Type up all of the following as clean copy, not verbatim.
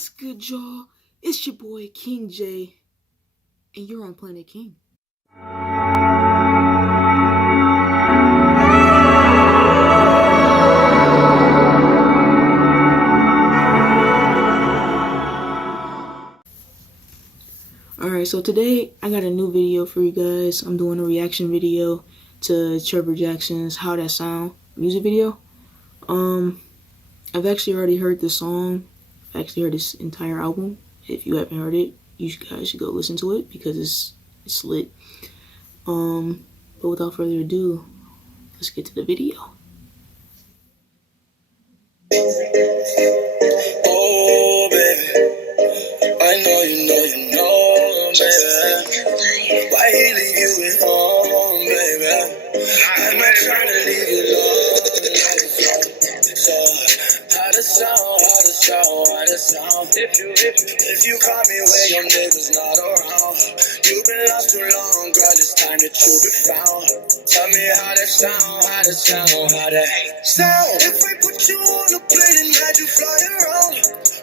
What's good, y'all? It's your boy King J, and you're on Planet King. Alright, so today I got a new video for you guys. I'm doing a reaction video to Trevor Jackson's How That Sound music video. I've actually already heard the song. I've actually heard this entire album. If you haven't heard it, you guys should go listen to it because it's lit. But without further ado, let's get to the video. Oh, baby, I know you know, baby. Why he leave you at home, baby? I'm not trying to leave you alone. So, how to sound. If you caught me when your niggas not around, you've been lost too long, girl, it's time that you be found. Tell me how that sound. If we put you on a plane and had you fly around,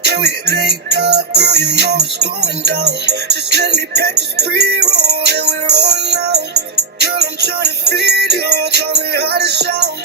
when we link up, girl, you know it's going down. Just let me pack this pre-roll and we're rolling out. Girl, I'm trying to feed you, tell me how to sound.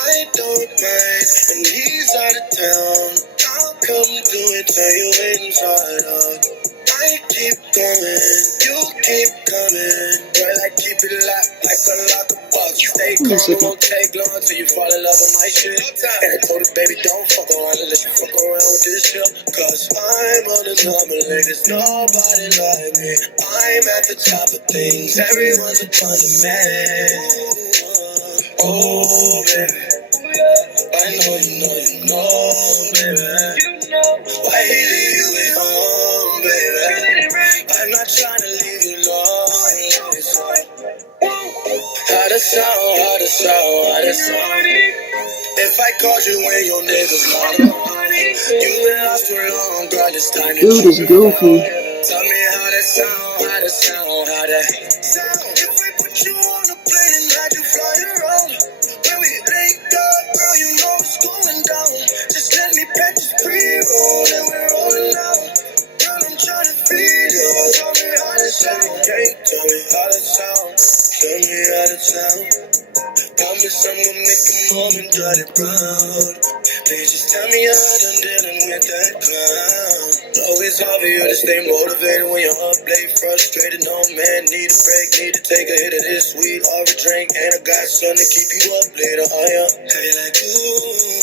I don't mind, and he's out of town. I'll come do it till you inside out. I keep going, you keep coming. Girl, I keep it locked like a lockbox. Stay calm, it won't take long till you fall in love with my shit. And I told her, baby, don't fuck around unless you fuck around with this shit. Cause I'm on the number, there's nobody like me. I'm at the top of things, everyone's a fun man. Oh, baby, I know you know, baby. Why he leave you at home, baby? I'm not trying to leave you alone. How to sound. If I called you when your niggas not around, you've been lost too long, girl, it's time to Dude is goofy. Tell me how that sound. If we put you on a plane and had you fly around, when we link up, girl, you know it's going down. Just let me pack this pre-roll and we're rolling out. Girl, I'm trying to feed you, tell me how that sound. Tell me how that sound. Tell me how that sound. Promise I'm gonna make a moment, got it proud. Please just tell me how I'm dealing with that clown. Always hard for you to stay motivated when you're up late, frustrated. No man, need a break, need to take a hit of this weed or a drink. And I got something to keep you up later. Oh yeah, hey like ooh,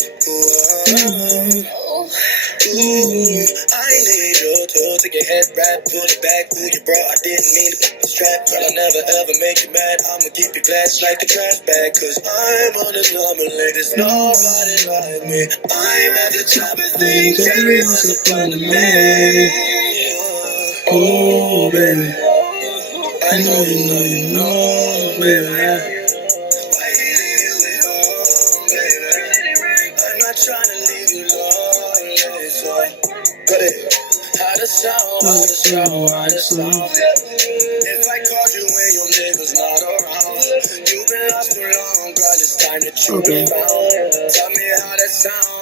I need you to take your head right, pull it back. Ooh, you brought, I didn't mean to put the strap, but I never ever make you mad. I'ma keep your glass like the trash bag, cause I'm on the number, there's nobody like me. I'm at the top of things, everyone's a fun to me. Oh, baby, I know you know, baby. Why he leave you at home, baby? I'm not trying to leave you alone, so cut it. How to sound. If I called you when your niggas not around, you've been lost too long, girl, it's time that you be found. Tell me how that sound.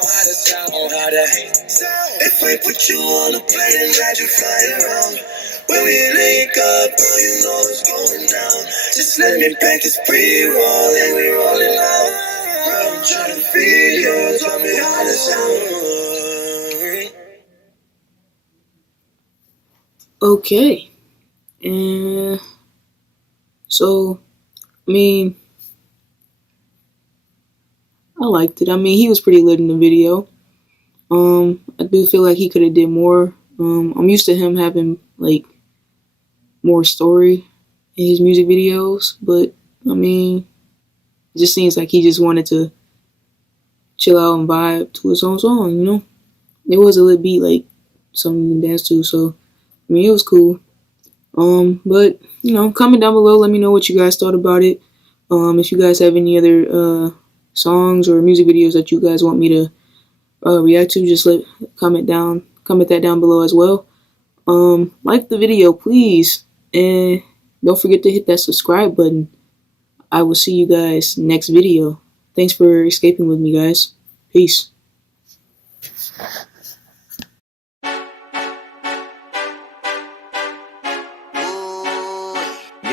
If we put you on a plane and had you fly around, when we link up, girl, you know it's going down. Just let me pack this pre-roll and we rolling out. Girl, I'm trying to feed you, tell me how that sound. Okay. And so, I mean, I liked it. I mean, he was pretty lit in the video. I do feel like he could have did more. I'm used to him having like more story in his music videos, but I mean, it just seems like he just wanted to chill out and vibe to his own song, you know? It was a lit beat, like something you can dance to, so I mean, it was cool. But you know, comment down below, let me know what you guys thought about it. If you guys have any other songs or music videos that you guys want me to react to, just comment that down below as well. Like the video, please, and don't forget to hit that subscribe button. I will see you guys next video. Thanks for escaping with me, guys. Peace.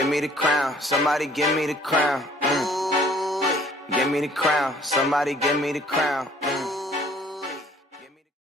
give me the crown. Somebody give me the crown. Give me the crown. Somebody give me the crown.